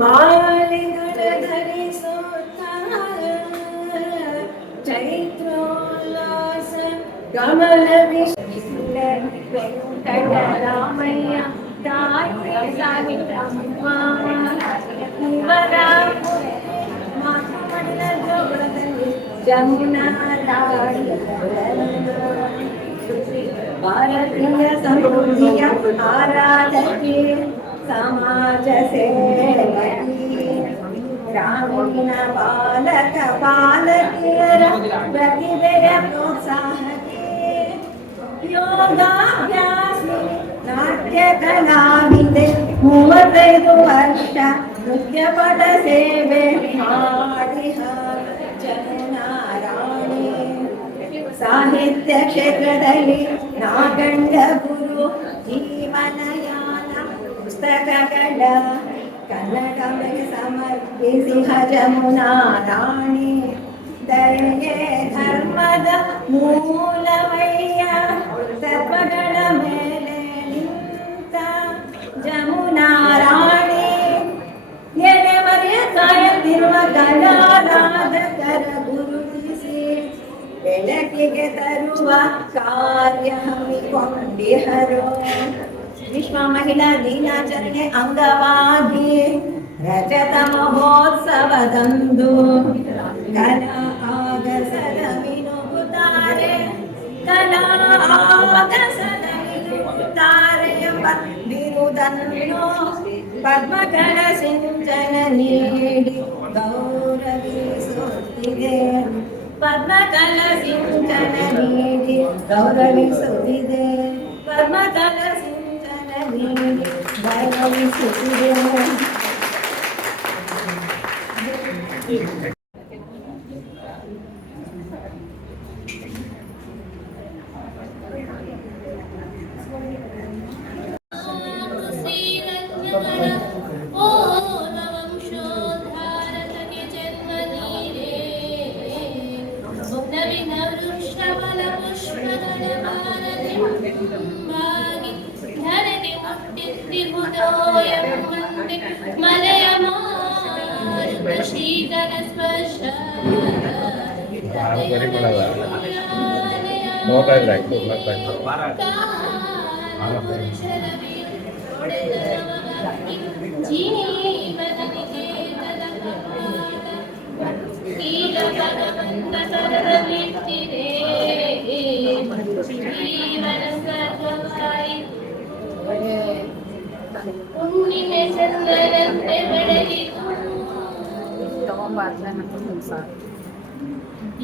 ಮಾಲಿಗಳ ಧರಿಸುತ್ತಾರೆ ಚೈತ್ರೋಲ್ಲಾಸ ಕಮಲ ವಿಶ್ವ ವೆಂಕಟರಾಮಯ್ಯ ತಾಯಿ ಸಾವಿತ್ರಮ್ಮ ಇವರ ಮಾತುಮಡಿಲ ಜೋಗದಲ್ಲಿ ಜಮುನಾ ಭಾರತೀಯ ಸಂಸ್ಕೃತಿಯ ಆರಾಧಕಿ ಸಮಾಜ ಸೇವಕಿ ಗ್ರಾಮೀಣ ಬಾಲಕ ಬಾಲಕಿಯರ ಪ್ರತಿಭೆಯ ಪ್ರೋತ್ಸಾಹಕ್ಕೆ ಯೋಗಾಭ್ಯಾಸಿ ನಾಟ್ಯ ಕಲಾವಿದೆ 35 ವರ್ಷ ನೃತ್ಯಪಟ ಸೇವೆ ಮಾಡಿಹ ಜಮುನಾ ರಾಣಿ ಸಾಹಿತ್ಯ ಕ್ಷೇತ್ರದಲ್ಲಿ ನಾಗಂಡ ಗುರು ಜೀವನಯಾನ ಪುಸ್ತಕಗಳ ಕನ್ನಡಕ್ಕೆ ಸಮರ್ಪಿಸಿಹ ಜಮುನಾ ರಾಣಿ ದಯೆ ಧರ್ಮದ ಮೂಲವಯ್ಯ ತತ್ವಗಳ ಮೇಲೆ ನಿಂತ ಜಮುನಾ ರಾಣಿ ಎಡೆಮರೆಯ ಕಾಯುತ್ತಿರುವ ಕಲಾರಾಧಕರ ಗುರುತಿಸಿ ಬೆಳಕಿಗೆ ತರುವ ಕಾರ್ಯ ಹಮ್ಮಿಕೊಂಡಿಹರು. ವಿಶ್ವ ಮಹಿಳಾ ದಿನಾಚರಣೆ ಅಂಗವಾಗಿ ರಜತ ಮಹೋತ್ಸವದಂದು ಕಲಾ ಆಗಸದ ಮಿನುಗುತ್ತಾರೆ ಕಲಾ ಆಗಸದ ಮಿನುಗುತ್ತಾರೆ ಎಂಬ ಬಿರುದನ್ನು ಪದ್ಮಕರ ಸಿಂಚನ ನೀಡಿ ಗೌರವಿಸುತ್ತಿದೆ. ಪದ್ಮಕಲ ಸಿಂಚನ ನೀಡಿ ಗೌರವಿಸುತ್ತಿದೆ. ಪದ್ಮಕಲ ಸಿಂಚನ ನೀಡಿ ಗೌರವಿಸುತ್ತಿದೆ.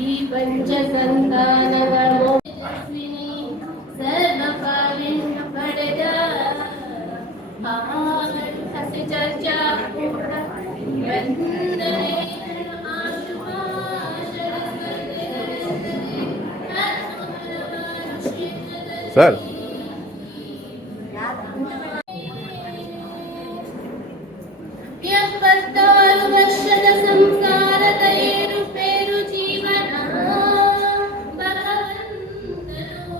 ಈ ಪಂಚಸಂತಾನಗಳು ಸರ್ವಕಾಲಿನ ಪಡೆದ ಹಸಿ ಚರ್ಚಾ ಸರ್ ವರ್ಷದ ಸಂಸಾರದ ಏರುಪೇರು ಜೀವನ ಭಗವಂತನು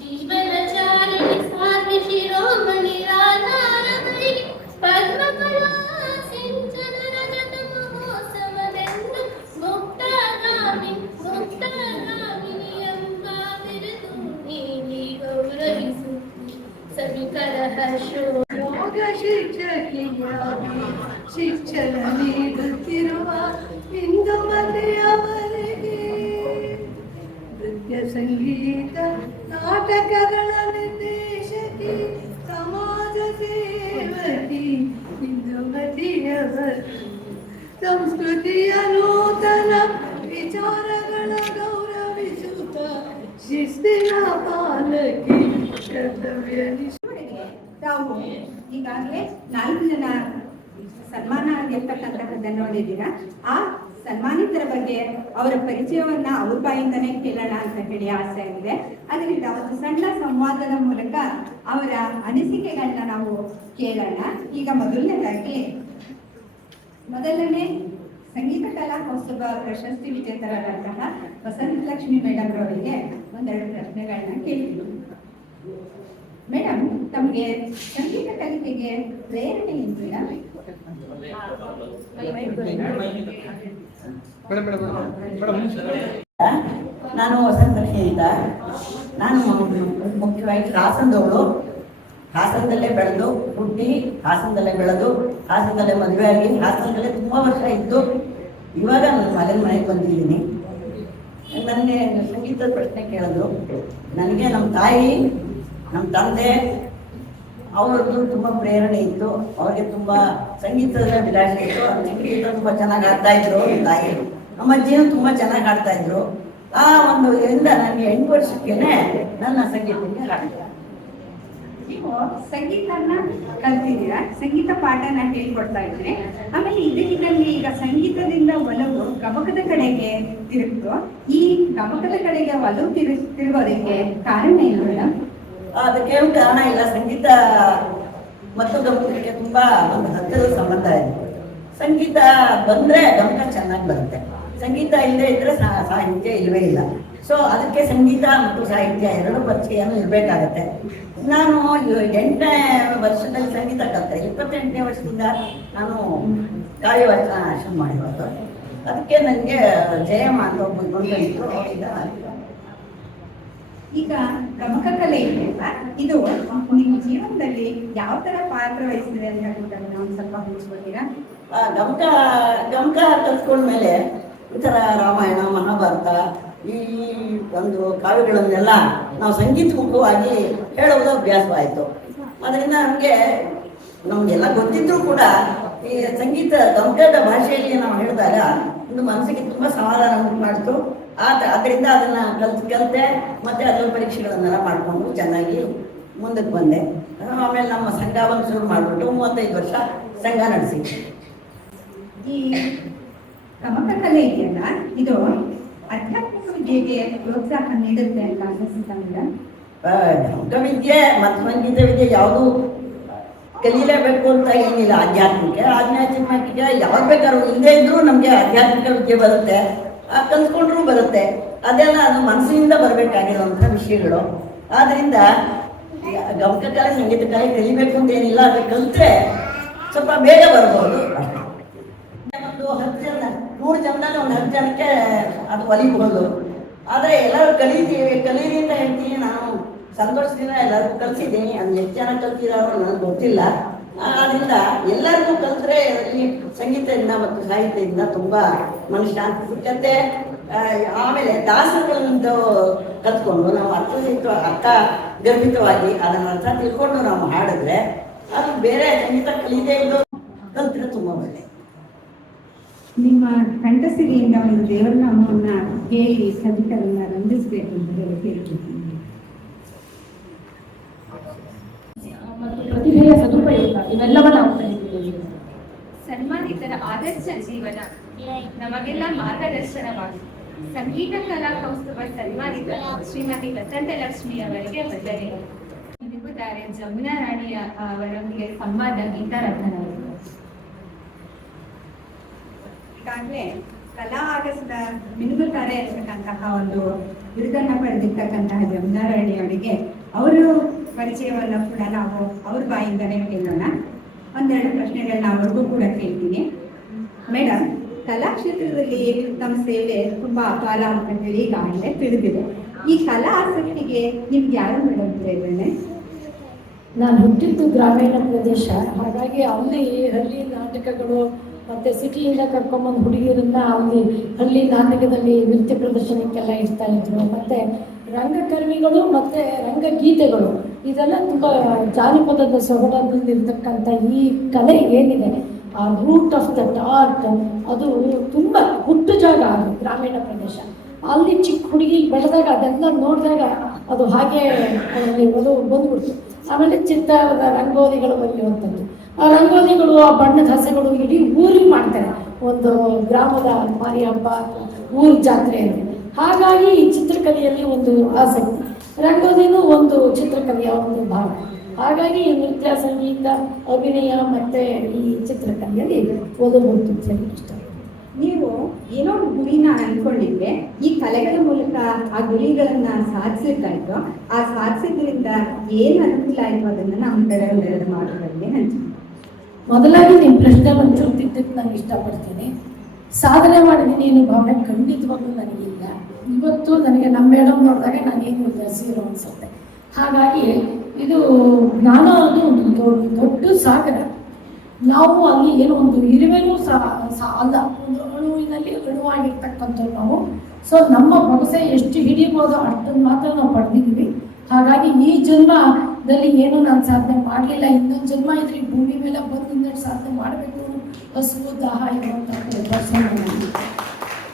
ಜೀವನ ಚಾರಣಿ ಸಾಧಿ ಶಿರೋಮಣಿ ರಾಧಾರಮಣಿ ಪದ್ಮಕಲಾ ಸಿಂಚನ ರಜತ ಮಹೋತ್ಸವವೆಂದು ಮುಕ್ತಗಾಮಿನಿ ಎಂಬ ಬಿರುದು ನೀಡಿ ಗೌರವಿಸು ಸಭಿಕರ ಹರ್ಷೋ ಯೋಗ ಶಿಕ್ಷಕಿಯಾಗಿ ಶಿಕ್ಷಣ ನೀಡುತ್ತಿರುವ ಇಂದುಮತಿಯವರಿಗೆ ನೃತ್ಯ ಸಂಗೀತ ನಾಟಕಗಳ ನಿರ್ದೇಶಕಿ ಸಮಾಜ ಸೇವಕಿ ಇಂದುಮತಿಯವರು ಸಂಸ್ಕೃತಿಯ ನೂತನ ವಿಚಾರಗಳ ಗೌರವಿಸುತ್ತ ಶಿಸ್ತಿನ ಪಾಲಕಿ ಕರ್ತವ್ಯ ತಾವು ಈಗಾಗಲೇ 4 ಜನ ಸನ್ಮಾನ ಆಗಿರ್ತಕ್ಕಂತಹದ್ದನ್ನು ನೋಡಿದ್ದೀರಾ. ಆ ಸನ್ಮಾನಿತರ ಬಗ್ಗೆ ಅವರ ಪರಿಚಯವನ್ನ ಅವ್ರ ಬಾಯಿಂದನೇ ಕೇಳೋಣ ಅಂತ ಹೇಳಿ ಆಸೆ ಆಗಿದೆ. ಅದರಿಂದ ಒಂದು ಸಣ್ಣ ಸಂವಾದದ ಮೂಲಕ ಅವರ ಅನಿಸಿಕೆಗಳನ್ನ ನಾವು ಕೇಳೋಣ. ಈಗ ಮೊದಲನೇದಾಗಿ ಮೊದಲನೇ ಸಂಗೀತ ಕಲಾ ಕೌಸ್ತುಭ ಪ್ರಶಸ್ತಿ ವಿಜೇತರಾದಂತಹ ವಸಂತ ಲಕ್ಷ್ಮಿ ಮೇಡಮ್ ಅವರಿಗೆ ಒಂದೆರಡು ಪ್ರಶ್ನೆಗಳನ್ನ ಕೇಳ್ತೀನಿ. ಮೇಡಮ್, ತಮಗೆ ಸಂಗೀತ ಕಲಿಕೆಗೆ ಪ್ರೇರಣೆ ಏನು ಮೇಡಮ್? ನಾನು ವಸಂತ ಲಕ್ಷ್ಮಿ ಅಂತ. ನಾನು ಮುಖ್ಯವಾಗಿ ಹಾಸನದವಳು. ಹಾಸನದಲ್ಲೇ ಬೆಳೆದು ಹುಟ್ಟಿ ಹಾಸನದಲ್ಲೇ ಬೆಳೆದು ಹಾಸನದಲ್ಲೇ ಮದುವೆ ಆಗಿ ಹಾಸನದಲ್ಲೇ ತುಂಬ ವರ್ಷ ಇದ್ದು ಇವಾಗ ನನ್ನ ಮನೆಗೆ ಬಂದಿದ್ದೀನಿ. ನನಗೆ ಸಂಗೀತದ ಪ್ರಶ್ನೆ ಕೇಳಿದ್ರು. ನನಗೆ ನಮ್ಮ ತಾಯಿ, ನಮ್ಮ ತಂದೆ ಅವ್ರದ್ದು ತುಂಬ ಪ್ರೇರಣೆ ಇತ್ತು. ಅವ್ರಿಗೆ ತುಂಬ ಸಂಗೀತದ ವಿಲಾಸ ಇತ್ತು. ಸಂಗೀತ ತುಂಬ ಚೆನ್ನಾಗಿ ಆಡ್ತಾ ಇದ್ರು ನಮ್ಮ ತಾಯಿ. ನಮ್ಮ ಅಜ್ಜಿಯೂ ತುಂಬ ಚೆನ್ನಾಗಿ ಆಡ್ತಾ ಇದ್ರು. ಆ ಒಂದು ಇದರಿಂದ ನನಗೆ 8 ವರ್ಷಕ್ಕೇನೆ ನನ್ನ ಸಂಗೀತಕ್ಕೆ ಹಾಡ್ತಾರೆ. ನೀವು ಸಂಗೀತನ ಕಲ್ತಿದ್ದೀರಾ, ಸಂಗೀತ ಪಾಠನ ಹೇಳ್ಕೊಡ್ತಾ ಇದ್ರೆ, ಆಮೇಲೆ ಇದಕ್ಕಿದ್ದಲ್ಲಿ ಈಗ ಸಂಗೀತದಿಂದ ಒಲವು ಗಮಕದ ಕಡೆಗೆ ತಿರುಗ್ತು. ಈ ಗಮಕದ ಕಡೆಗೆ ಒಲವು ತಿರುಗೋದಕ್ಕೆ ಕಾರಣ ಏನು ಮೇಡಮ್? ಅದಕ್ಕೇನು ಕಾರಣ ಇಲ್ಲ. ಸಂಗೀತ ಮತ್ತು ಗಮಕಕ್ಕೆ ತುಂಬಾ ಒಂದು ಹತ್ತಿರದ ಸಂಬಂಧ ಇದೆ. ಸಂಗೀತ ಬಂದ್ರೆ ಗಮಕ ಚೆನ್ನಾಗಿ ಬರುತ್ತೆ. ಸಂಗೀತ ಇಲ್ಲದೆ ಇದ್ರೆ ಸಾಹಿತ್ಯ ಇಲ್ಲವೇ ಇಲ್ಲ. ಸೊ ಅದಕ್ಕೆ ಸಂಗೀತ ಮತ್ತು ಸಾಹಿತ್ಯ ಎರಡು ಪರಿಚಯನೂ ಇರಬೇಕಾಗತ್ತೆ. ನಾನು 8ನೇ ವರ್ಷದಲ್ಲಿ ಸಂಗೀತ ಕಲಿತೆ. 28ನೇ ವರ್ಷದಿಂದ ನಾನು ಕಾವ್ಯವಾಚನ ಶುರು ಮಾಡಿರೋದು. ಅದಕ್ಕೆ ನನಗೆ ಜಯಮ್ಮ ಅಂತ ಒಬ್ಬರು ಇದ್ರು. ಈಗ ಗಮಕ ಕಲೆ ಇದೆಯಲ್ಲ, ಇದು ನಿಮ್ಮ ಜೀವನದಲ್ಲಿ ಯಾವ ತರ ಪಾತ್ರ ವಹಿಸಿದೆ ಅಂತ ಹೇಳ್ತಾರೆ, ನಾವು ಸ್ವಲ್ಪ ಹಂಚ್ಕೊತೀರಾ? ಗಮಕ ಕಲ್ತ್ಕೊಂಡ್ಮೇಲೆ ಈ ಥರ ರಾಮಾಯಣ, ಮಹಾಭಾರತ ಈ ಒಂದು ಕಾವ್ಯಗಳನ್ನೆಲ್ಲ ನಾವು ಸಂಗೀತ ಮುಖವಾಗಿ ಹೇಳೋದು ಅಭ್ಯಾಸವಾಯಿತು. ಅದರಿಂದ ನಮಗೆಲ್ಲ ಗೊತ್ತಿದ್ರೂ ಕೂಡ ಈ ಸಂಗೀತ ಗಮಕದ ಭಾಷೆಯಲ್ಲಿ ನಾವು ಹೇಳಿದಾಗ ಒಂದು ಮನಸ್ಸಿಗೆ ತುಂಬ ಸಮಾಧಾನ ಉಂಟು ಮಾಡಿತು. ಅದರಿಂದ ಅದನ್ನು ಕಲಿತೆ ಮತ್ತು ಅದರ ಪರೀಕ್ಷೆಗಳನ್ನೆಲ್ಲ ಮಾಡಿಕೊಂಡು ಚೆನ್ನಾಗಿ ಮುಂದಕ್ಕೆ ಬಂದೆ. ಆಮೇಲೆ ನಮ್ಮ ಸಂಘವನ್ನು ಶುರು ಮಾಡಿಬಿಟ್ಟು 35 ವರ್ಷ ಸಂಘ ನಡೆಸಿ. ಈ ಗಮಕ ಕಲೆ ಇದೆಯಲ್ಲ, ಇದು ಆಧ್ಯಾತ್ಮಿಕ ವಿದ್ಯೆಗೆ ಪ್ರೋತ್ಸಾಹ ನೀಡುತ್ತೆ ಅಂತ ಅನಿಸುತ್ತಾ ಮೇಡಮ್? ಗಮಕ ವಿದ್ಯೆ ಮತ್ತು ಸಂಗೀತ ವಿದ್ಯೆ ಯಾವುದು ಕಲೀಲೇಬೇಕು ಅಂತ ಏನಿಲ್ಲ. ಆಧ್ಯಾತ್ಮಿಕ ಯಾವಾಗ ಬೇಕಾದ್ರೂ ಇಲ್ಲದೇ ಇದ್ರೂ ನಮಗೆ ಆಧ್ಯಾತ್ಮಿಕ ವಿದ್ಯೆ ಬರುತ್ತೆ, ಕಲ್ತ್ಕೊಂಡ್ರೂ ಬರುತ್ತೆ. ಅದೆಲ್ಲ ಅದು ಮನಸ್ಸಿನಿಂದ ಬರಬೇಕಾಗಿರುವಂಥ ವಿಷಯಗಳು. ಆದ್ದರಿಂದ ಗಮಕ ಕಲೆ, ಸಂಗೀತ ಕಲೆ ಕಲಿಬೇಕು ಅಂತ ಏನಿಲ್ಲ. ಅದು ಕಲಿತ್ರೆ ಸ್ವಲ್ಪ ಬೇಗ ಬರ್ಬೋದು. ಒಂದು 10 ಜನ 100 ಜನದಲ್ಲಿ ಒಂದು 10 ಜನಕ್ಕೆ ಅದು ಒಲಿಬಹುದು. ಆದರೆ ಎಲ್ಲರೂ ಕಲೀರಿ ಅಂತ ಹೇಳ್ತೀನಿ. ನಾನು ಸಂತೋಷದಿಂದ ಎಲ್ಲರಿಗೂ ಕಲಿಸಿದ್ದೀನಿ. ಅದು ಎಷ್ಟು ಜನ ಕಲ್ತಿದಾರೋ ನನಗೆ ಗೊತ್ತಿಲ್ಲ. ಆದ್ದರಿಂದ ಎಲ್ಲರಿಗೂ ಕಲಿತ್ರೆ ಈ ಸಂಗೀತದಿಂದ ಮತ್ತು ಸಾಹಿತ್ಯದಿಂದ ತುಂಬ ಮನಃಶಾಂತಿ ಸಿಕ್ಕತ್ತೆ. ಆಮೇಲೆ ದಾಸರುಗಳಿಂದ ಕಲ್ತ್ಕೊಂಡು ನಾವು ಅರ್ಥ ಗರ್ಭಿತವಾಗಿ ಅದನ್ನು ಅರ್ಥ ತಿಳ್ಕೊಂಡು ನಾವು ಹಾಡಿದ್ರೆ ಅದು ಬೇರೆ ಸಂಗೀತ ಕಲಿಯದೇ ಇದ್ದು ಕಲ್ತ್ರೆ ತುಂಬ ಒಳ್ಳೆ. ನಿಮ್ಮ ಕಂಠಸಿರಿಯಿಂದ ಒಂದು ದೇವರ ನಾಮವನ್ನ ಹೇಳಿ ಸಂಗೀತವನ್ನ ರಂಜಿಸಬೇಕು ಅಂತ ಹೇಳ್ತೀನಿ. ಮತ್ತು ಪ್ರತಿಭೆಯ ಸದುಪಯೋಗ ಇವೆಲ್ಲವನ್ನ ನಾವು ಕಲಿತಿದ್ದೇವೆ. ಸನ್ಮಾನಿತರ ಆದರ್ಶ ಜೀವನ ನಮಗೆಲ್ಲ ಮಾರ್ಗದರ್ಶನವಾಗಿದೆ. ಸಂಗೀತ ಕಲಾ ಕೌಸ್ತುಭ ಸನ್ಮಾನಿತ ಶ್ರೀಮತಿ ವಸಂತ ಲಕ್ಷ್ಮಿ ಅವರಿಗೆ ವಂದನೆ. ನಿಂಬುತ್ತಾರೆ ಜಮುನಾ ರಾಣಿ ಅವರೊಂದಿಗೆ ಸಂವಾದ ಗೀತಾರತ್ನವರು. ಈಗಾಗಲೇ ಕಲಾ ಆಗಸ್ನ ಮಿನುಗುತ್ತಾರೆ ಅಂತಕ್ಕಂತಹ ಒಂದು ಬಿರುದನ್ನ ಪಡೆದಿರ್ತಕ್ಕಂತಹ ಜಮುನಾ ರಾಣಿ ಅವರಿಗೆ ಅವರು ಪರಿಚಯವನ್ನು ಕೂಡ ನಾವು ಅವ್ರ ಬಾಯಿಂದಲೇ ಕೇಳೋಣ. ಒಂದೆರಡು ಪ್ರಶ್ನೆಗಳನ್ನ ಅವ್ರಿಗೂ ಕೂಡ ಕೇಳ್ತೀನಿ. ಮೇಡಮ್, ಕಲಾಕ್ಷೇತ್ರದಲ್ಲಿ ತಮ್ಮ ಸೇವೆ ತುಂಬಾ ಅಪಾರ ಅಂತ ಹೇಳಿ ಈಗಾಗಲೇ ತಿಳಿದಿದೆ. ಈ ಕಲಾ ಆಸಕ್ತಿಗೆ ನಿಮ್ಗೆ ಯಾರು ಮೇಡಮ್ ಪ್ರೇರಣೆ? ನಾನು ಹುಟ್ಟಿದ್ದು ಗ್ರಾಮೀಣ ಪ್ರದೇಶ, ಹಾಗಾಗಿ ಅಲ್ಲಿ ಹಳ್ಳಿ ನಾಟಕಗಳು ಮತ್ತು ಸಿಟಿಯಿಂದ ಕರ್ಕೊಂಬಂದು ಹುಡುಗಿಯರನ್ನ ಅಲ್ಲಿ ಹಳ್ಳಿ ನಾಟಕದಲ್ಲಿ ನೃತ್ಯ ಪ್ರದರ್ಶನಕ್ಕೆಲ್ಲ ಇಡ್ತಾ ಇದ್ರು. ಮತ್ತು ರಂಗಕರ್ಮಿಗಳು ಮತ್ತು ರಂಗಗೀತೆಗಳು ಇದೆಲ್ಲ ತುಂಬ ಜಾನಪದದ ಸೊಗಡಲ್ಲಿರ್ತಕ್ಕಂಥ ಈ ಕಲೆ ಏನಿದೆ, ಆ ರೂಟ್ ಆಫ್ ದಟ್ ಆರ್ಟ್, ಅದು ತುಂಬ ಹುಟ್ಟು ಜಾಗ ಅದು ಗ್ರಾಮೀಣ ಪ್ರದೇಶ. ಅಲ್ಲಿ ಚಿಕ್ಕ ಹುಡುಗಿ ಬೆಳೆದಾಗ ಅದೆಲ್ಲ ನೋಡಿದಾಗ ಅದು ಹಾಗೆ ಅದು ಬಂದ್ಬಿಡ್ತು. ಆಮೇಲೆ ಚಿತ್ರದ ರಂಗೋಲಿಗಳು ಬರೆಯುವಂಥದ್ದು, ಆ ರಂಗೋಲಿಗಳು, ಆ ಬಣ್ಣದ ಹಸೆಗಳು ಇಡೀ ಊರಿಗೆ ಮಾಡ್ತಾರೆ. ಒಂದು ಗ್ರಾಮದ ಮಾರಿ ಹಬ್ಬ ಅಥವಾ ಊರ ಜಾತ್ರೆಯಲ್ಲಿ. ಹಾಗಾಗಿ ಈ ಚಿತ್ರಕಲೆಯಲ್ಲಿ ಒಂದು ಆಸಕ್ತಿ, ರಂಗೋಲಿನೂ ಒಂದು ಚಿತ್ರಕಲೆಯ ಒಂದು ಭಾಗ. ಹಾಗಾಗಿ ಈ ನೃತ್ಯ, ಸಂಗೀತ, ಅಭಿನಯ ಮತ್ತು ಈ ಚಿತ್ರಕಲೆಯಲ್ಲಿ ಓದಬಹುದು ಅಂತ ಹೇಳಿ ಇಷ್ಟ. ನೀವು ಏನೋ ಒಂದು ಗುರಿನ ಅನ್ಕೊಂಡಿದ್ರೆ ಈ ಕಲೆಗಳ ಮೂಲಕ ಆ ಗುರಿಗಳನ್ನ ಸಾಧಿಸಿದ್ದಾಯ್ತು. ಆ ಸಾಧಿಸಿದ್ರಿಂದ ಏನು ಅನುಕೂಲ ಆಯ್ತು ಅದನ್ನ ನಮ್ಮ ಕಡೆ ಒಂದೆರಡು ಮಾತುಗಳಿಗೆ ಹಂಚಿ. ಮೊದಲಾಗಿ ನಿಮ್ಮ ಪ್ರಶ್ನೆ ಒಂಚೂರು ತಿದ್ದಕ್ಕೆ ನಾನು ಇಷ್ಟಪಡ್ತೀನಿ. ಸಾಧನೆ ಮಾಡಿದ್ದೀನಿ ಏನು ಭಾವನೆ ಖಂಡಿತವಾಗ್ಲೂ ನನಗಿಲ್ಲ. ಇವತ್ತು ನನಗೆ ನಮ್ಮ ಮೇಡಮ್ ನೋಡಿದಾಗ ನಾನೇನು ಝೀರೋ ಅನಿಸುತ್ತೆ. ಹಾಗಾಗಿ ಇದು ಜ್ಞಾನ ಅನ್ನೋದು ಒಂದು ದೊಡ್ಡ ಸಾಗರ. ನಾವು ಅಲ್ಲಿ ಏನೋ ಒಂದು ಇರುವೆನೂ ಅಲ್ಲ, ಒಂದು ಅಣುವಿನಲ್ಲಿ ಅಣುವಾಗಿರ್ತಕ್ಕಂಥದ್ದು ನಾವು. ಸೊ ನಮ್ಮ ಬೊಗಸೆ ಎಷ್ಟು ಹಿಡಿಬೋದೋ ಅಷ್ಟನ್ನು ಮಾತ್ರ ನಾವು ಪಡೆದಿದ್ದೀವಿ. ಹಾಗಾಗಿ ಈ ಜನ್ಮದಲ್ಲಿ ಏನು ನಾನು ಸಾಧನೆ ಮಾಡಲಿಲ್ಲ. ಇನ್ನೊಂದು ಜನ್ಮ ಇದ್ರೆ ಭೂಮಿ ಮೇಲೆ ಬಂದು ಇನ್ನೊಂದು ಸಾಧನೆ ಮಾಡಬೇಕು, ಹಸಿವು ದಾಹ ಇರುವಂಥ ದರ್ಶನ.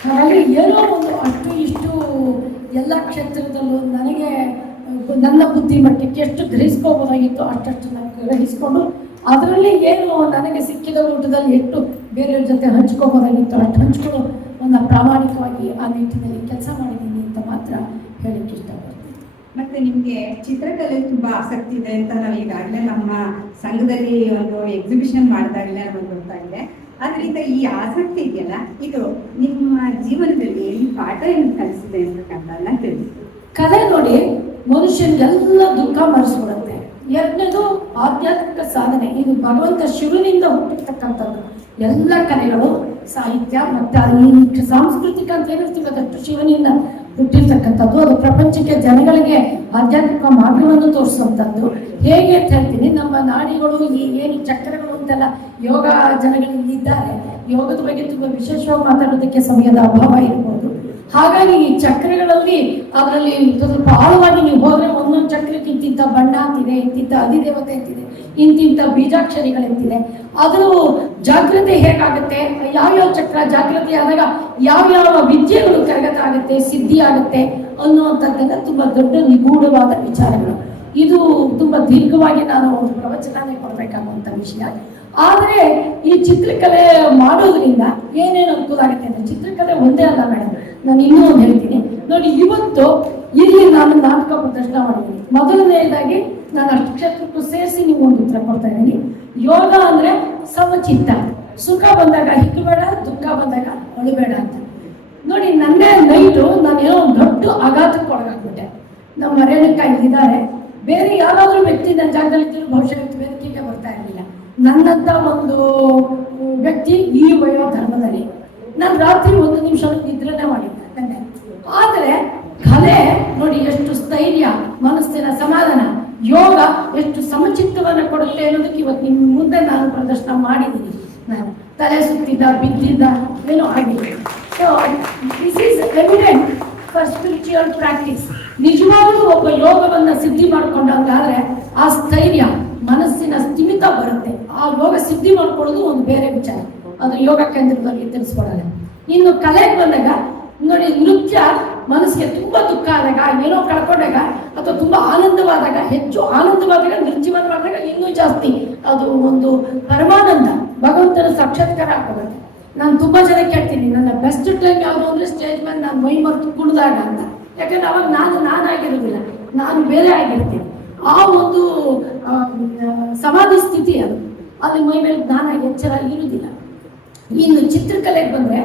ಹಾಗಾಗಿ ಏನೋ ಒಂದು ಅಷ್ಟು ಇಷ್ಟು ಎಲ್ಲ ಕ್ಷೇತ್ರದಲ್ಲೂ ನನಗೆ ನನ್ನ ಬುದ್ಧಿಮಟ್ಟಕ್ಕೆ ಎಷ್ಟು ಗ್ರಹಿಸ್ಕೋಬೋದಾಗಿತ್ತು ಅಷ್ಟಷ್ಟು ನಾನು ಗ್ರಹಿಸ್ಕೊಂಡು ಅದರಲ್ಲಿ ಏನು ನನಗೆ ಸಿಕ್ಕಿದ ಊಟದಲ್ಲಿ ಎಷ್ಟು ಬೇರೆಯವ್ರ ಜೊತೆ ಹಂಚ್ಕೋಬೋದಾಗಿತ್ತು ಅಷ್ಟು ಹಂಚ್ಕೊಂಡು ಒಂದು ಪ್ರಾಮಾಣಿಕವಾಗಿ ಆ ನಿಟ್ಟಿನಲ್ಲಿ ಕೆಲಸ ಮಾಡಿದ್ದೀನಿ ಅಂತ ಮಾತ್ರ ಹೇಳಲಿಕ್ಕೆ ಇಷ್ಟಪಡ್ತೀನಿ. ಮತ್ತೆ ನಿಮ್ಗೆ ಚಿತ್ರಕಲೆ ತುಂಬಾ ಆಸಕ್ತಿ ಇದೆ ಅಂತ ನಾವು ಈಗಾಗಲೇ ನಮ್ಮ ಸಂಘದಲ್ಲಿ ಒಂದು ಎಕ್ಸಿಬಿಷನ್ ಮಾಡಿದಾಗಲೇ ನಮಗೆ ಗೊತ್ತಾ ಇದೆ. ಆದ್ರಿಂದ ಈ ಆಸಕ್ತಿ ಇದೆಯಲ್ಲ, ಇದು ನಿಮ್ಮ ಜೀವನದಲ್ಲಿ ಈ ಪಾಠ ಏನು ಕಲಿಸಿದೆ ಅಂತಕ್ಕಂಥದ್ದನ್ನ ತಿಳಿಸಿ. ಕಲೆ ನೋಡಿ ಮನುಷ್ಯನಿಗೆಲ್ಲ ದುಃಖ ಮರೆಸ್ಬಿಡುತ್ತೆ. ಎರಡನೇದು ಆಧ್ಯಾತ್ಮಿಕ ಸಾಧನೆ. ಇದು ಭಗವಂತ ಶಿವನಿಂದ ಹುಟ್ಟಿರ್ತಕ್ಕಂಥದ್ದು. ಎಲ್ಲ ಕಲೆಗಳು, ಸಾಹಿತ್ಯ ಮತ್ತು ಈ ಸಾಂಸ್ಕೃತಿಕ ಅಂತ ಹೇಳ್ತೀವಿ ಅದಷ್ಟು ಶಿವನಿಂದ ಹುಟ್ಟಿರ್ತಕ್ಕಂಥದ್ದು. ಅದು ಪ್ರಪಂಚಕ್ಕೆ ಜನಗಳಿಗೆ ಆಧ್ಯಾತ್ಮಿಕ ಮಾರ್ಗವನ್ನು ತೋರಿಸುವಂಥದ್ದು. ಹೇಗೆ ಅಂತ ಹೇಳ್ತೀನಿ, ನಮ್ಮ ನಾಡಿಗಳು ಈ ಏನು ಚಕ್ರಗಳು ಅಂತೆಲ್ಲ ಯೋಗ ಜನಗಳಲ್ಲಿ ಇದ್ದಾರೆ. ಯೋಗದ ಬಗ್ಗೆ ತುಂಬ ವಿಶೇಷವಾಗಿ ಮಾತಾಡೋದಕ್ಕೆ ಸಮಯದ ಅಭಾವ ಇರ್ಬೋದು. ಹಾಗಾಗಿ ಈ ಚಕ್ರಗಳಲ್ಲಿ ಅದರಲ್ಲಿ ಸ್ವಲ್ಪ ಆಳವಾಗಿ ನೀವು ಹೋದರೆ ಒಂದೊಂದು ಚಕ್ರಕ್ಕೆ ಇಂತಿಂಥ ಬಣ್ಣ ಅಂತಿದೆ, ಇಂತಿಂಥ ಅಧಿದೇವತೆ ಅಂತಿದೆ, ಇಂತಿಂಥ ಬೀಜಾಕ್ಷರಿಗಳಂತಿದೆ. ಅದರ ಜಾಗೃತಿ ಹೇಗಾಗುತ್ತೆ, ಯಾವ್ಯಾವ ಚಕ್ರ ಜಾಗೃತಿ ಆದಾಗ ಯಾವ್ಯಾವ ವಿದ್ಯೆಗಳು ಕರಗತ ಆಗುತ್ತೆ, ಸಿದ್ಧಿ ಆಗುತ್ತೆ ಅನ್ನುವಂಥದ್ದೆಲ್ಲ ತುಂಬ ದೊಡ್ಡ ನಿಗೂಢವಾದ ವಿಚಾರಗಳು. ಇದು ತುಂಬ ದೀರ್ಘವಾಗಿ ನಾನು ಪ್ರವಚನನೇ ಕೊಡಬೇಕಾಗುವಂಥ ವಿಷಯ. ಆದರೆ ಈ ಚಿತ್ರಕಲೆ ಮಾಡೋದ್ರಿಂದ ಏನೇನು ಅನುಕೂಲ ಆಗುತ್ತೆ ಅಂದರೆ, ಚಿತ್ರಕಲೆ ಒಂದೇ ಅಲ್ಲ ಮೇಡಮ್, ನಾನು ಇನ್ನೂ ಒಂದು ಹೇಳ್ತೀನಿ ನೋಡಿ. ಇವತ್ತು ಇಲ್ಲಿ ನಾನು ನಾಟಕ ಪ್ರದರ್ಶನ ಮಾಡಿದ್ದೀನಿ. ಮೊದಲನೇದಾಗಿ ನಾನು ಅಷ್ಟು ಕ್ಷೇತ್ರಕ್ಕೂ ಸೇರಿಸಿ ನೀವು ಒಂದು ಉತ್ತರ ಕೊಡ್ತಾ ಇದ್ದೀನಿ. ಯೋಗ ಅಂದರೆ ಸಮಚಿತ್ತ. ಸುಖ ಬಂದಾಗ ಹಿಗ್ಗಬೇಡ, ದುಃಖ ಬಂದಾಗ ಅಳಬೇಡ ಅಂತ. ನೋಡಿ, ನನ್ನೇ ನೈಟು ನಾನೇನೋ ಒಂದು ದೊಡ್ಡ ಆಘಾತಕ್ಕೆ ಒಳಗಾಗ್ಬಿಟ್ಟೆ. ನಮ್ಮ ಮರ್ಯಾದಕ್ಕ ಇಲ್ಲಿದ್ದಾರೆ, ಬೇರೆ ಯಾರಾದರೂ ವ್ಯಕ್ತಿ ನನ್ನ ಜಾಗದಲ್ಲಿ ಇದ್ದರೂ ಬಹುಶಃ ವೇದಿಕೆಗೆ ಬರ್ತಾ ಇರಲಿಲ್ಲ. ನನ್ನಂಥ ಒಂದು ವ್ಯಕ್ತಿ ಈ ವಯೋಧರ್ಮದಲ್ಲಿ ನಾನು ರಾತ್ರಿ 1 ನಿಮಿಷ ನಿದ್ರೆನೇ ಮಾಡಿದ್ದೆ. ಆದರೆ ಕಲೆ ನೋಡಿ ಎಷ್ಟು ಸ್ಥೈರ್ಯ, ಮನಸ್ಸಿನ ಸಮಾಧಾನ, ಯೋಗ ಎಷ್ಟು ಸಮಚಿತ್ತವನ್ನು ಕೊಡುತ್ತೆ ಅನ್ನೋದಕ್ಕೆ ಇವತ್ತು ನಿಮ್ಮ ಮುಂದೆ ನಾನು ಪ್ರದರ್ಶನ ಮಾಡಿದ್ದೀನಿ. ನಾನು ತಲೆ ಸುತ್ತಿದ್ದ, ಬಿದ್ದಿದ್ದ ಏನೋ ಆಗಿದೆ. So this is evident for spiritual practice. ನಿಜವಾಗ್ಲೂ ಒಬ್ಬ ಯೋಗವನ್ನು ಸಿದ್ಧಿ ಮಾಡ್ಕೊಂಡಾದ್ರೆ ಆ ಸ್ಥೈರ್ಯ, ಮನಸ್ಸಿನ ಸ್ಥಿಮಿತ ಬರುತ್ತೆ. ಆ ಯೋಗ ಸಿದ್ಧಿ ಮಾಡ್ಕೊಳ್ಳೋದು ಒಂದು ಬೇರೆ ವಿಚಾರ, ಅದು ಯೋಗ ಕೇಂದ್ರದಲ್ಲಿ ತಿಳಿಸ್ಕೊಡೋದು. ಇನ್ನು ಕಲೆಗೆ ಬಂದಾಗ ನೋಡಿ, ನೃತ್ಯ ಮನಸ್ಸಿಗೆ ತುಂಬ ದುಃಖ ಆದಾಗ, ಏನೋ ಕಳ್ಕೊಂಡಾಗ ಅಥವಾ ತುಂಬ ಆನಂದವಾದಾಗ, ಹೆಚ್ಚು ಆನಂದವಾದಾಗ ನೃತ್ಯವನ್ನು ಮಾಡಿದಾಗ ಇನ್ನೂ ಜಾಸ್ತಿ ಅದು ಒಂದು ಪರಮಾನಂದ, ಭಗವಂತನ ಸಾಕ್ಷಾತ್ಕಾರ ಆಗೋಗುತ್ತೆ. ನಾನು ತುಂಬ ಜನ ಕೇಳ್ತೀನಿ, ನನ್ನ ಬೆಸ್ಟ್ ಟೈಮ್ ಯಾವುದು ಅಂದರೆ ಸ್ಟೇಜ್ ಮೇಲೆ ನಾನು ಮೈ ಮರೆತು ಕುಣಿದಾಗ ಅಂತ. ಯಾಕಂದ್ರೆ ಅವಾಗ ನಾನಾಗಿರೋದಿಲ್ಲ, ನಾನು ಬೇರೆ ಆಗಿರ್ತೀನಿ. ಆ ಒಂದು ಸಮಾಧಿ ಸ್ಥಿತಿ ಅದು, ಅಲ್ಲಿ ಮೈ ಮೇಲೆ ಜ್ಞಾನ ಎಚ್ಚರ ಇರುವುದಿಲ್ಲ. ಇನ್ನು ಚಿತ್ರಕಲೆಗೆ ಬಂದರೆ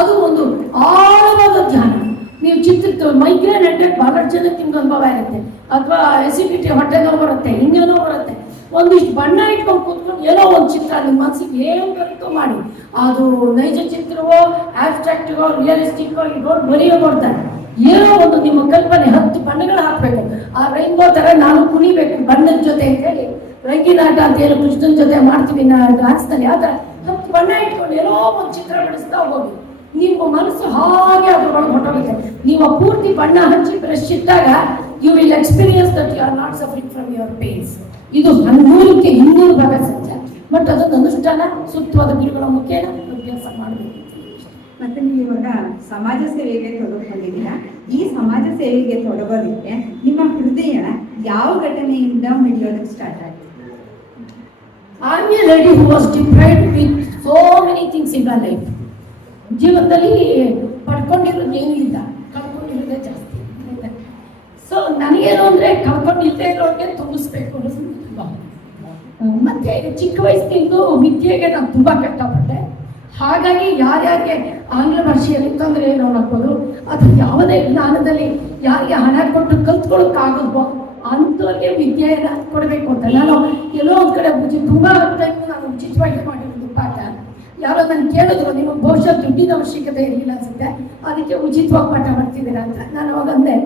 ಅದು ಒಂದು ಆಳವಾದ ಧ್ಯಾನ. ನೀವು ಮೈಗ್ರೇನ್ ಹೆಡ್ಡೇಕ್ ಬಹಳಷ್ಟು ಜನಕ್ಕೆ ನಿಮ್ಗೆ ಅನುಭವ ಇರುತ್ತೆ, ಅಥವಾ ಎಸಿಡಿಟಿ, ಹೊಟ್ಟೆ ನೋವು ಬರುತ್ತೆ, ಇನ್ನೇನೋ ಬರುತ್ತೆ. ಒಂದಿಷ್ಟು ಬಣ್ಣ ಇಟ್ಕೊಂಡು ಕೂತ್ಕೊಂಡು ಏನೋ ಒಂದು ಚಿತ್ರ ನಿಮ್ಮ ಮನಸ್ಸಿಗೆ ಏನು ಬರುತ್ತೋ ಮಾಡಿ, ಅದು ನೈಜ ಚಿತ್ರವೋ ಆಬ್ಸ್ಟ್ರಾಕ್ಟಿಗೋ ರಿಯಲಿಸ್ಟಿಕ್ಕೋ ಇಟ್ಕೊಂಡು ಬರೆಯೋ ಕೊಡ್ತಾರೆ. ಏನೋ ಒಂದು ನಿಮ್ಮ ಕಲ್ಪನೆ 10 ಬಣ್ಣಗಳು ಹಾಕಬೇಕು. ಆ ರೈನ್ಬೋ ಥರ ನಾನು ಕುಣಿಬೇಕು ಬಣ್ಣದ ಜೊತೆ ಅಂತ ಹೇಳಿ ರಂಗಿನಾಟ ಅಂತ ಹೇಳಿ ಕೃಷ್ಣನ ಜೊತೆ ಮಾಡ್ತೀವಿ ಡಾನ್ಸ್ನಲ್ಲಿ. ಆ ಥರ 10 ಬಣ್ಣ ಇಟ್ಕೊಂಡು ಏನೋ ಒಂದು ಚಿತ್ರ ಬಿಡಿಸ್ತಾ ಹೋಗಿ ನಿಮ್ಮ ಮನಸ್ಸು ಹಾಗೆ ಅದ್ರೊಳಗೆ ಹೊಟ್ಟೋಗುತ್ತೆ. ನೀವು ಪೂರ್ತಿ ಬಣ್ಣ ಹಚ್ಚಿ ಬ್ರಷ್ ಇಟ್ಟಾಗ you will experience that you are not suffering from your pains. ಇದು 100ಕ್ಕೆ 200 ಭಾಗ ಸತ್ಯ. ಬಟ್ ಅದನ್ನು ಅನುಷ್ಠಾನ ಸೂಕ್ತವಾದ ಗುರುಗಳ ಮುಖೇನ ಅಭ್ಯಾಸ ಮಾಡಬೇಕು. ಮತ್ತೆ ನೀವು ಇವಾಗ ಸಮಾಜ ಸೇವೆಗೆ ತೊಡಗಿದ್ದೀರಾ. ಈ ಸಮಾಜ ಸೇವೆಗೆ ತೊಡಗೋದಕ್ಕೆ ನಿಮ್ಮ ಹೃದಯ ಯಾವ ಘಟನೆಯಿಂದ ಮಿಡಿಯೋದಕ್ಕೆ ಸ್ಟಾರ್ಟ್ ಆಗಿದೆ? I am a lady who was deprived with so many things in my life. ಜೀವನದಲ್ಲಿ ಪಡ್ಕೊಂಡಿರೋದು ಏನೂ ಇಲ್ಲ, ಕಳ್ಕೊಂಡಿರೋದೇ ಜಾಸ್ತಿ. ಸೊ ನನಗೇನು ಅಂದರೆ ಕಳ್ಕೊಂಡಿಲ್ಲದೆ ಇರೋರಿಗೆ ತುಂಬಿಸ್ಬೇಕು ಅನ್ನೋದು ಭಾವ. ಮತ್ತೆ ಚಿಕ್ಕ ವಯಸ್ಸಿನಿಂದ ವಿದ್ಯೆಗೆ ನಾನು ತುಂಬ ಕಷ್ಟಪಟ್ಟೆ. ಹಾಗಾಗಿ ಯಾರ್ಯಾರಿಗೆ ಆಂಗ್ಲ ಭಾಷೆಯಲ್ಲಿ ತೊಂದರೆ ನೋಡಬಹುದು ಅಥವಾ ಯಾವುದೇ ಜ್ಞಾನದಲ್ಲಿ ಯಾರಿಗೆ ಹಣ ಕೊಟ್ಟು ಕಲ್ತ್ಕೊಳ್ಳೋಕ್ಕಾಗಲ್ವೋ ಅಂಥವ್ರಿಗೆ ವಿದ್ಯೆಯನ್ನು ಕೊಡಬೇಕು ಅಂತ ನಾನು ಎಲ್ಲೋ ಒಂದು ಕಡೆ ತುಂಬ ಟೈಮ್ ನಾನು ಉಚಿತವಾಗಿ ಮಾಡಿರೋದು ಪಾಠ. ಯಾರೋ ನಾನು ಕೇಳಿದ್ರು, ನಿಮಗೆ ಬಹುಶಃ ದುಡ್ಡಿನ ಅವಶ್ಯಕತೆ ಇರಲಿಲ್ಲ ಅನ್ಸುತ್ತೆ, ಅದಕ್ಕೆ ಉಚಿತವಾಗಿ ಪಾಠ ಮಾಡ್ತಿದ್ದೀರಾ ಅಂತ. ನಾನು ಅವಾಗ ಅಂದೆ,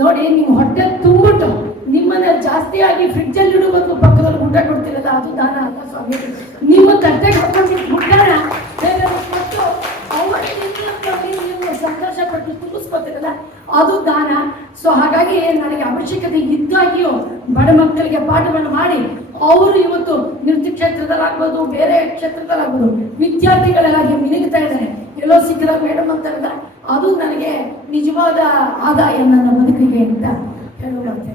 ನೋಡಿ ನಿಮ್ಮ ಹೊಟ್ಟೆ ತುಂಬಿಟ್ಟು ನಿಮ್ಮನ್ನ ಜಾಸ್ತಿಯಾಗಿ ಫ್ರಿಡ್ಜಲ್ಲಿ ಇಡುವುದು ಪಕ್ಕದಲ್ಲಿ ಊಟ ಕೊಡ್ತಿರಲ್ಲ, ಅದು ದಾನ ಅಲ್ಲ ಸ್ವಾಮಿ. ನಿಮ್ಮ ತಟ್ಟೆಗೆ ಹಾಕೊಂಡಿದ್ದು ಊಟನ ಬೇರೆ ಕೊಟ್ಟು ಅವರಿಗೆ ನೀವು ಸಂತೋಷ ಪಟ್ಟು ತುಂಬಿಸ್ಕೊತಿರಲ್ಲ, ಅದು ದಾನ. ಸೊ ಹಾಗಾಗಿ ನನಗೆ ಅವಶ್ಯಕತೆ ಇದ್ದಾಗಿಯೂ ಬಡ ಮಕ್ಕಳಿಗೆ ಪಾಠವನ್ನು ಮಾಡಿ ಅವರು ಇವತ್ತು ನೃತ್ಯ ಕ್ಷೇತ್ರದಲ್ಲಾಗ್ಬೋದು, ಬೇರೆ ಕ್ಷೇತ್ರದಲ್ಲಾಗ್ಬೋದು ವಿದ್ಯಾರ್ಥಿಗಳಾಗಿ ಮಿನುಗ್ತಾ ಇದ್ದಾರೆ. ಎಲ್ಲೋ ಸಿಕ್ಕಿರೋ ಮೇಡಮ್ ಅಂತ ಅದು ನನಗೆ ನಿಜವಾದ ಆದಾಯ ನನ್ನ ಬದುಕಿಗೆ ಅಂತ ಹೇಳೋದು.